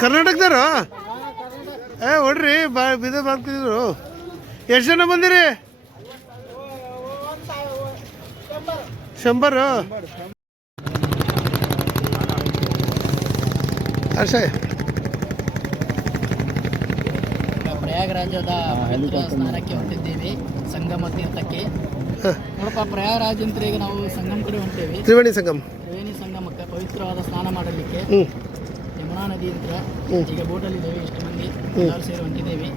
ಕರ್ನಾಟಕದಾರ ಹೊಡ್ರಿ ಬಿದ ಬರ್ತಿದ್ರು. ಎಷ್ಟು ಜನ ಬಂದಿರಿ? 100. ಪ್ರಯಾಗರಾಜದ ಪವಿತ್ರ ಸ್ನಾನಕ್ಕೆ ಹೊಂಟಿದ್ದೀವಿ, ಸಂಗಮ ತೀರ್ಥಕ್ಕೆ. ನೋಡಪ್ಪ, ಪ್ರಯಾಗರಾಜ್ ಅಂತ ಈಗ ನಾವು ಸಂಗಮ ಕಡೆ ಹೊಂಟೇವಿ. ತ್ರಿವೇಣಿ ಸಂಗಮಕ್ಕೆ ಪವಿತ್ರವಾದ ಸ್ನಾನ ಮಾಡಲಿಕ್ಕೆ ಯಮುನಾ ನದಿ ಅಂತ ಈಗ ಬೋಟಲ್ಲಿ ಇದ್ದೇವೆ. ಇಷ್ಟು ಮಂದಿ ಎಲ್ಲರೂ ಸೇರಿ ಹೊಂಟಿದ್ದೇವೆ.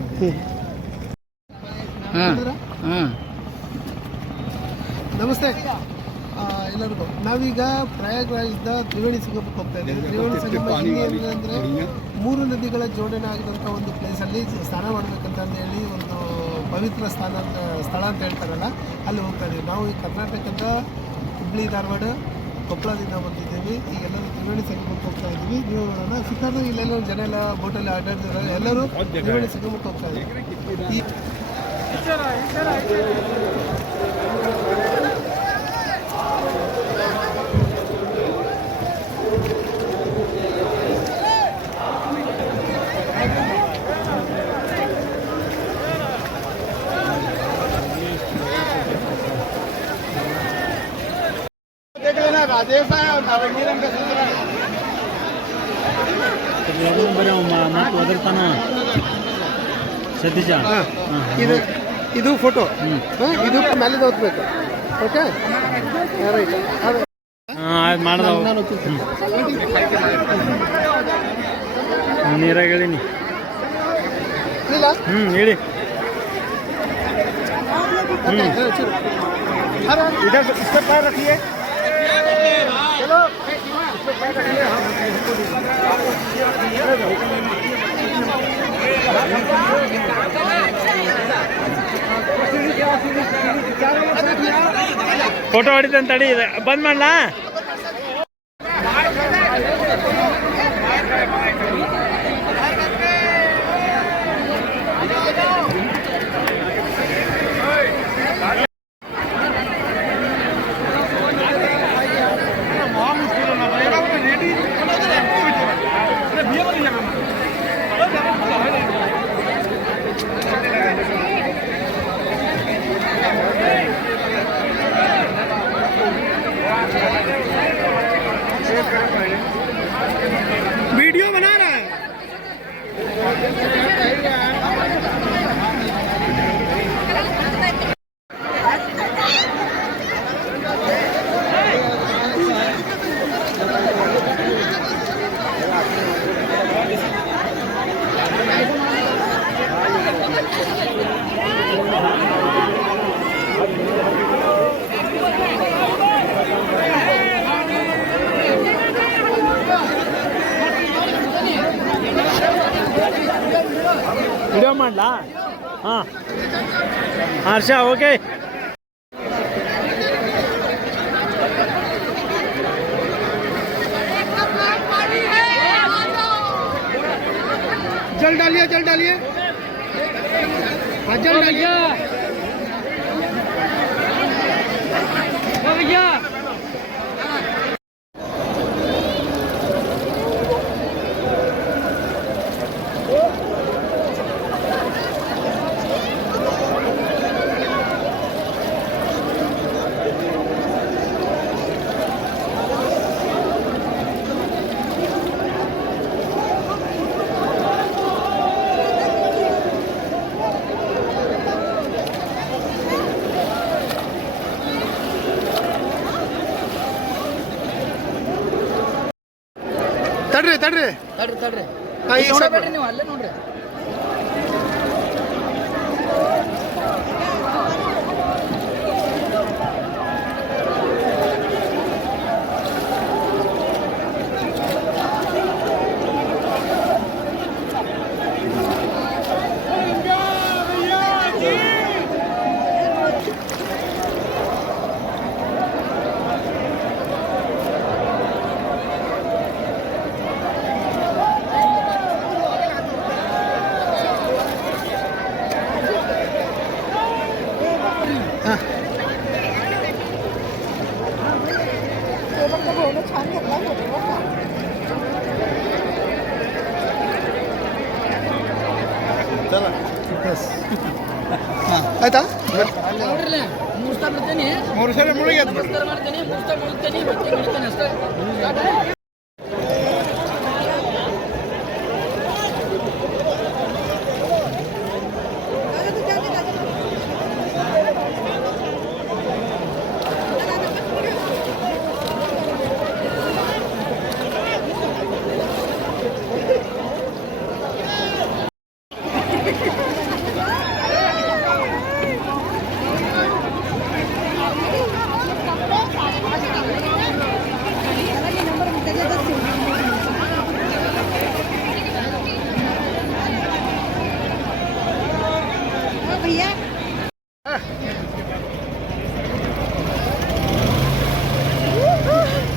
ನಮಸ್ತೆ ಎಲ್ಲರಿಗೂ. ನಾವೀಗ ಪ್ರಯಾಗ್ರಾಜ್ದ ತ್ರಿವೇಣಿ ಸಂಗಮಕ್ಕೆ ಹೋಗ್ತಾ ಇದ್ದೀವಿ. ತ್ರಿವೇಣಿ ಸಂಗಮ ಅಂದರೆ 3 ನದಿಗಳ ಜೋಡಣೆ ಆಗಿದಂಥ ಒಂದು ಪ್ಲೇಸಲ್ಲಿ ಸ್ನಾನ ಮಾಡಬೇಕಂತ ಹೇಳಿ ಒಂದು ಪವಿತ್ರ ಸ್ಥಳ ಅಂತ ಹೇಳ್ತಾರಲ್ಲ, ಅಲ್ಲಿ ಹೋಗ್ತಾ ಇದ್ದೀವಿ. ನಾವು ಈ ಕರ್ನಾಟಕದ ಹುಬ್ಳಿ, ಧಾರವಾಡ, ಕೊಪ್ಪಳದಿಂದ ಬಂದಿದ್ದೀವಿ. ಈಗ ಎಲ್ಲರೂ ತ್ರಿವೇಣಿ ಸಂಗಮಕ್ಕೆ ಹೋಗ್ತಾ ಇದ್ದೀವಿ. ನೀವು ಸಿಕ್ಕಾದ್ರು ಇಲ್ಲೆಲ್ಲ ಜನ ಎಲ್ಲ ಬೋಟಲ್ಲಿ ಆಟಾಡ್ತಿದ್ದಾರೆ. ಎಲ್ಲರೂ ತ್ರಿವೇಣಿ ಸಂಗಮಕ್ಕೆ ಹೋಗ್ತಾ ಇದ್ದೀವಿ. ಇದು ಫೋಟೋ, ಇದು ಮೇಲೆ ಓದ್ಬೇಕು. Okay, right. ನೀರಾಗ ಹೇಳಿನಿ. ಹೇಳಿ. इधर इसका पैर रखिए. चलो. ಫೋಟೋ ಹೊಡಿತಂತ ತಡಿ, ಬಂದ್ ಮಾಡ್ಲಾ? वीडियो बना रहा है. ವಿಡಿಯೋ ಮಾಡ್ಲಾ? ಹಾಂ ಹರ್ಷ, ಓಕೆ. जल डालिए, जल डालिए. हाँ, जल डालिए. भैया ತಡ್ರಿ ತಡ್ರಿ ತಡ್ರಿ ತಡ್ರಿ. ನೀವು ಅಲ್ಲೇ ನೋಡ್ರಿ. ಆಯ್ತಾ ನೋಡ್ರಲ್ಲ 3 ಸ್ಟಾಪ್ ಬಿಡ್ತೀನಿ 3 ಸಲ ಮುಳುಗಿ ನಮಸ್ಕಾರ ಮಾಡ್ತೀನಿ 3 ಸ್ಟಾಪ್ ಮುಗಿಸ್ತೀನಿ ಮತ್ತೆ ಬಿಡ್ತೀನಿ ಅಷ್ಟೇ.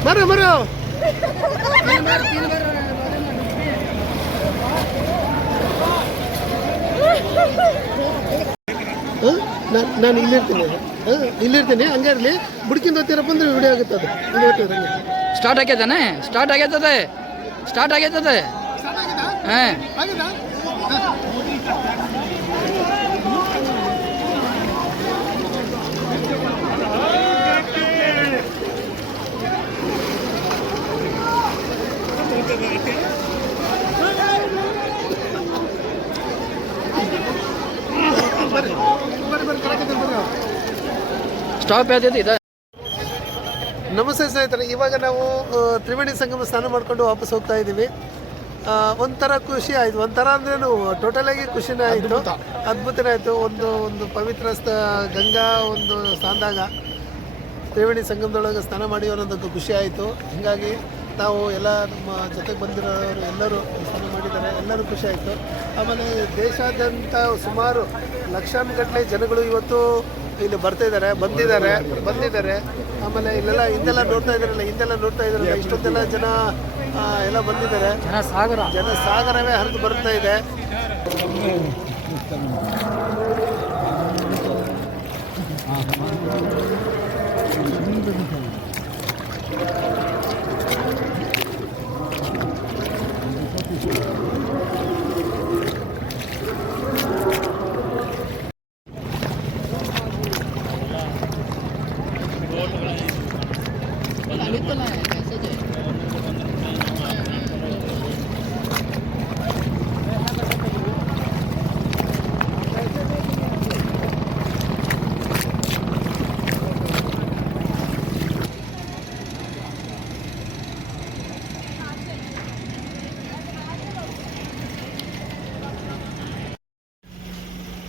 ಬರೋ ಬರೋ ನಾನು ಇಲ್ಲಿರ್ತೀನಿ ಇಲ್ಲಿರ್ತೀನಿ ಹಂಗೆ ಇರಲಿ ಬುಡ್ಕಿಂದ ಹೋಗ್ತೀರಪ್ಪ ಅಂದ್ರೆ ವಿಡಿಯೋ ಆಗುತ್ತೆ ಅದು ಇದು ಹೋಗ್ತದೆ ಹಂಗೆ ಸ್ಟಾರ್ಟ್ ಆಗೈತಾನೆ ಸ್ಟಾರ್ಟ್ ಆಗೈತದೆ ಹಾಂ ಆಗಿದಾ ಸ್ಟಾಪ್ ಯಾವ್ದು ಇದೆ. ನಮಸ್ತೆ ಸ್ನೇಹಿತರೆ, ಇವಾಗ ನಾವು ತ್ರಿವೇಣಿ ಸಂಗಮ ಸ್ನಾನ ಮಾಡ್ಕೊಂಡು ವಾಪಸ್ ಹೋಗ್ತಾ ಇದ್ದೀವಿ. ಒಂಥರ ಖುಷಿ ಆಯಿತು. ಒಂಥರ ಅಂದ್ರೇನು ಟೋಟಲಾಗಿ ಖುಷಿನೇ ಆಯಿತು, ಅದ್ಭುತನೇ ಆಯಿತು. ಒಂದು ಪವಿತ್ರ ಗಂಗಾ ಒಂದು ಸ್ನಾನದಾಗ ತ್ರಿವೇಣಿ ಸಂಗಮದೊಳಗೆ ಸ್ನಾನ ಮಾಡಿ ಅನ್ನೋದಕ್ಕೆ ಖುಷಿ ಆಯಿತು. ಹೀಗಾಗಿ ನಾವು ಎಲ್ಲ ನಮ್ಮ ಜೊತೆಗೆ ಬಂದಿರೋರು ಎಲ್ಲರೂ ಸ್ನಾನ ಮಾಡಿದ್ದಾರೆ, ಎಲ್ಲರೂ ಖುಷಿ ಆಯಿತು. ಆಮೇಲೆ ದೇಶಾದ್ಯಂತ ಸುಮಾರು ಲಕ್ಷಾನುಗಟ್ಟಲೆ ಜನಗಳು ಇವತ್ತು ಇಲ್ಲಿ ಬಂದಿದ್ದಾರೆ. ಆಮೇಲೆ ಹಿಂದೆಲ್ಲ ನೋಡ್ತಾ ಇದ್ದಾರಲ್ಲ ಇಷ್ಟೊಂದೆಲ್ಲ ಜನ ಎಲ್ಲ ಬಂದಿದ್ದಾರೆ. ಜನ ಸಾಗರವೇ ಹರಿದು ಬರ್ತಾ ಇದೆ.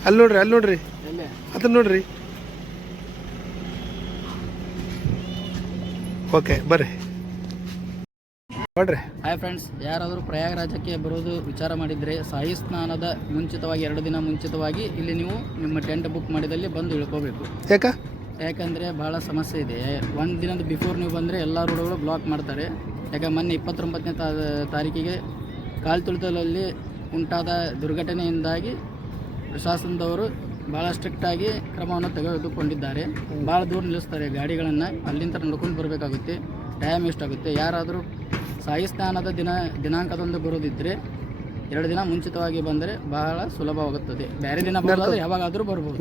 ಅಲ್ಲಿ ನೋಡ್ರಿ ಅದನ್ನ ನೋಡ್ರಿ. ಓಕೆ ಬರ್ರಿ ನೋಡ್ರಿ. ಹಾಯ್ ಫ್ರೆಂಡ್ಸ್, ಯಾರಾದರೂ ಪ್ರಯಾಗರಾಜಕ್ಕೆ ಬರೋದು ವಿಚಾರ ಮಾಡಿದರೆ ಸಾಯಿ ಸ್ನಾನದ ಮುಂಚಿತವಾಗಿ 2 ದಿನ ಮುಂಚಿತವಾಗಿ ಇಲ್ಲಿ ನೀವು ನಿಮ್ಮ ಟೆಂಟ್ ಬುಕ್ ಮಾಡಿದಲ್ಲಿ ಬಂದು ಇಳ್ಕೋಬೇಕು. ಯಾಕಂದರೆ ಭಾಳ ಸಮಸ್ಯೆ ಇದೆ. 1 ದಿನದ ಬಿಫೋರ್ ನೀವು ಬಂದರೆ ಎಲ್ಲ ರೋಡ್ಗಳು ಬ್ಲಾಕ್ ಮಾಡ್ತಾರೆ. ಯಾಕೆ ಮೊನ್ನೆ 29ನೇ ತಾರೀಕಿಗೆ ಕಾಲ್ತುಳಿತದಲ್ಲಿ ಉಂಟಾದ ದುರ್ಘಟನೆಯಿಂದಾಗಿ ಪ್ರಶಾಸನದವರು ಭಾಳ ಸ್ಟ್ರಿಕ್ಟಾಗಿ ಕ್ರಮವನ್ನು ತೆಗೆದುಕೊಂಡಿದ್ದಾರೆ. ಭಾಳ ದೂರ ನಿಲ್ಲಿಸ್ತಾರೆ ಗಾಡಿಗಳನ್ನು, ಅಲ್ಲಿಂದ ನಡ್ಕೊಂಡು ಬರಬೇಕಾಗುತ್ತೆ, ಟೈಮ್ ಎಷ್ಟಾಗುತ್ತೆ. ಯಾರಾದರೂ ಸಾಯಿ ಸ್ನಾನದ ದಿನಾಂಕದಂದು ಬರೋದಿದ್ದರೆ 2 ದಿನ ಮುಂಚಿತವಾಗಿ ಬಂದರೆ ಬಹಳ ಸುಲಭವಾಗುತ್ತದೆ. ಬೇರೆ ದಿನ ಬರೋದು ಯಾವಾಗಾದರೂ ಬರ್ಬೋದು.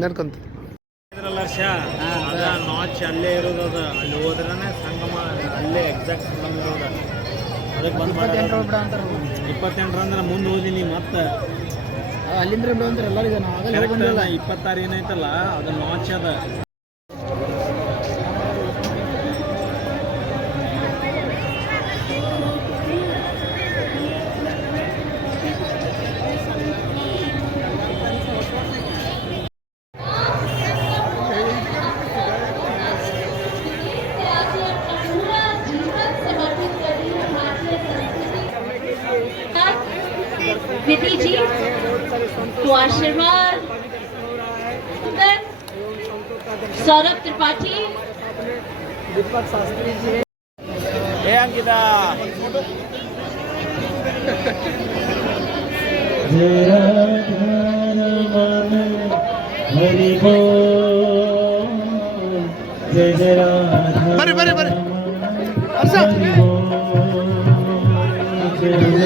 ನಾಚ್ ಅಲ್ಲೇ ಇರೋದು, ಅಲ್ಲಿ ಹೋದ್ರೇ ಸಂಗಮ ಅಲ್ಲೇ ಎಕ್ಸಾಕ್ಟ್ ಸಂಗಮ ಇರೋದು. ಅದಕ್ಕೆ ಬಂದು 28 ಅಂದ್ರೆ ಮುಂದೆ ಓದಿನಿ ಮತ್ತೆ ಅಲ್ಲಿಂದ ಅಂದ್ರೆ ಎಲ್ಲರಿಗೂ 26 ಏನೈತಲ್ಲ ಅದು ನಾಚ್ ಅದ. विधि जी तो आशीर्वाद सौरभ त्रिपाठी, दीपक शास्त्री जी, अंकिता ಬರ್ರಿ ಧನ್ಯವಾದಗಳು.